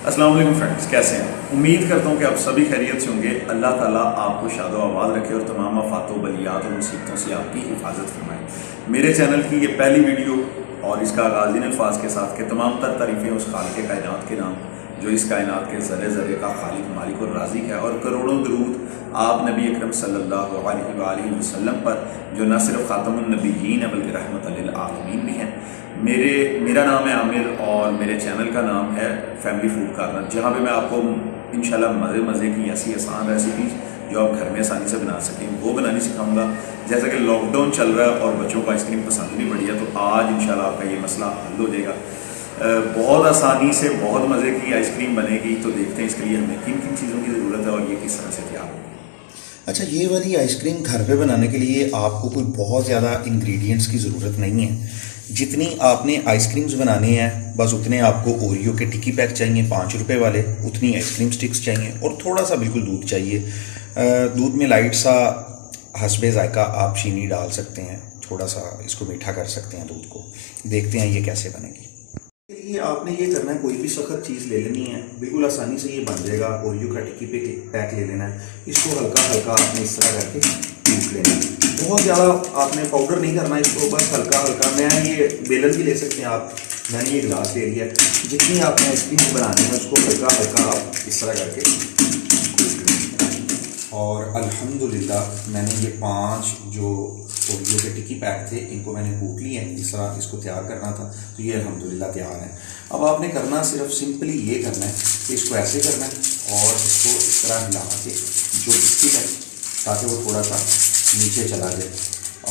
अस्सलाम वालेकुम फ्रेंड्स, कैसे हैं? उम्मीद करता हूँ कि आप सभी खैरियत से होंगे। अल्लाह ताला आपको शादो आबाद रखे और तमाम आफात बलियात और मुसीबतों से आपकी हिफाजत फरमाए। मेरे चैनल की ये पहली वीडियो और इसका आगाज़ इन अल्फाज के साथ के तमाम तर तारीफ़ें उस खालिक कायनात के नाम जो इस कायनात के ज़र्रे ज़र्रे का खालिक मालिक और राज़िक है, और करोड़ों दरूद आप नबी अकरम सल्लल्लाहु अलैहि वसल्लम पर जो न सिर्फ ख़ातमुन नबिय्यीन है बल्कि रहमतल लिल आलमीन भी हैं। मेरा नाम है आमिर और मेरे चैनल का नाम है फैमिली फूड कॉर्नर, जहाँ पे मैं आपको इंशाल्लाह मज़े मज़े की ऐसी आसान रेसिपीज़ जो आप घर में आसानी से बना सकें वो बनानी सिखाऊंगा। जैसा कि लॉकडाउन चल रहा है और बच्चों को आइसक्रीम पसंद भी बढ़िया, तो आज इंशाल्लाह आपका ये मसला हल हो जाएगा। बहुत आसानी से बहुत मज़े की आइसक्रीम बनेगी। तो देखते हैं इसके लिए हमें किन किन चीज़ों की ज़रूरत है और ये किस तरह से तैयार होगी। अच्छा, ये वाली आइसक्रीम घर पे बनाने के लिए आपको कोई बहुत ज़्यादा इंग्रेडिएंट्स की ज़रूरत नहीं है। जितनी आपने आइसक्रीम्स बनाने हैं बस उतने आपको ओरियो के टिक्की पैक चाहिए 5 रुपए वाले, उतनी आइसक्रीम स्टिक्स चाहिए और थोड़ा सा बिल्कुल दूध चाहिए। दूध में लाइट सा हस्बे जायका आप चीनी डाल सकते हैं, थोड़ा सा इसको मीठा कर सकते हैं दूध को। देखते हैं ये कैसे बनेगी। इसके लिए आपने ये करना है, कोई भी सख्त चीज़ ले लेनी है, बिल्कुल आसानी से ये बन जाएगा। ओरियो का टिक्की पैक ले लेना है, इसको हल्का हल्का आपने इस तरह करके कूट लेना है। बहुत ज़्यादा आपने पाउडर नहीं करना इसको, बस हल्का हल्का। मैं ये बेलन भी ले सकते हैं आप, मैंने ये गिलास ले लिया। जितनी आपने आइसक्रीम बनानी है उसको हल्का हल्का आप इस तरह करके कूट लें। और अल्हम्दुलिल्लाह मैंने ये 5 जो ओरियो के टिक्की पैक थे इनको मैंने कूट लिए हैं। इस तरह इसको तैयार करना था, तो ये अल्हम्दुलिल्लाह तैयार है। अब आपने करना सिर्फ सिंपली ये करना है कि इसको ऐसे करना है और इसको इस तरह हिला के जो बिस्किट है ताकि वो थोड़ा सा नीचे चला जाए।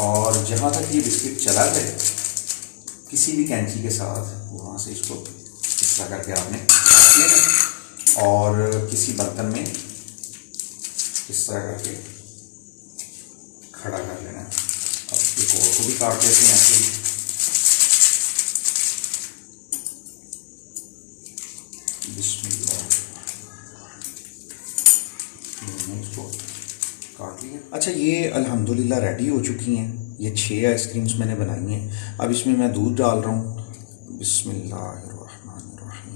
और जहाँ तक ये बिस्किट चला जाए किसी भी कैंची के साथ वहाँ से इसको इस तरह करके आपने काट लेना और किसी बर्तन में इस तरह करके खड़ा कर लेना है। अब एक और को भी काट लेते हैं ऐसे ही। बिस्मिल्लाह, इसको काट लिया। अच्छा, ये अल्हम्दुलिल्लाह रेडी हो चुकी हैं। ये 6 आइसक्रीम्स मैंने बनाई हैं। अब इसमें मैं दूध डाल रहा हूँ। बिस्मिल्लाहिर्रहमानिर्रहीम।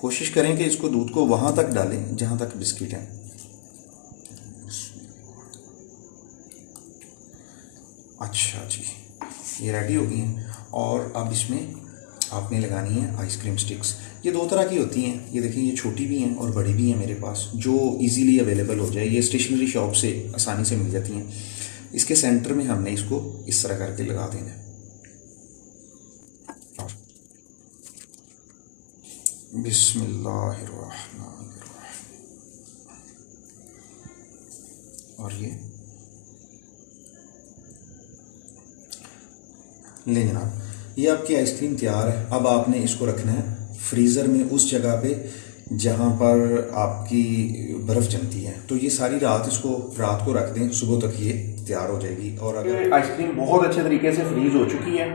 कोशिश करें कि इसको दूध को वहाँ तक डालें जहाँ तक बिस्किट है। अच्छा जी, ये रेडी हो गई हैं। और अब इसमें आपने लगानी है आइसक्रीम स्टिक्स। ये 2 तरह की होती हैं, ये देखिए, ये छोटी भी हैं और बड़ी भी हैं मेरे पास, जो इजीली अवेलेबल हो जाए। ये स्टेशनरी शॉप से आसानी से मिल जाती हैं। इसके सेंटर में हमने इसको इस तरह करके लगा देना है। बिस्मिल्लाहिर्रहमानिर्रहीम। और ये ले जनाब, ये आपकी आइसक्रीम तैयार है। अब आपने इसको रखना है फ्रीज़र में उस जगह पे जहाँ पर आपकी बर्फ़ जमती है। तो ये सारी रात रात को रख दें, सुबह तक ये तैयार हो जाएगी। और अगर आइसक्रीम बहुत अच्छे तरीके से फ्रीज़ हो चुकी है,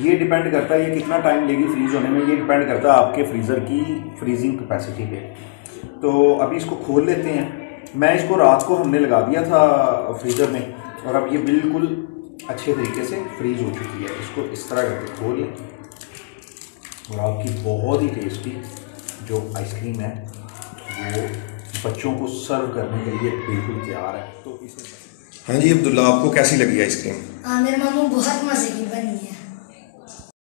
ये डिपेंड करता है ये कितना टाइम लेगी फ्रीज़ होने में, ये डिपेंड करता है आपके फ्रीज़र की फ्रीजिंग कैपेसिटी पे। तो अभी इसको खोल लेते हैं। मैं इसको रात को हमने लगा दिया था फ्रीज़र में और अब ये बिल्कुल अच्छे तरीके से फ्रीज हो चुकी है। इसको इस तरह करके खोल लें और आपकी बहुत ही टेस्टी जो आइसक्रीम है वो बच्चों को सर्व करने के लिए बिल्कुल तैयार है। तो इसे हाँ जी अब्दुल्ला, आपको कैसी लगी आइसक्रीम? मेरे मामू बहुत मज़े की बनी है।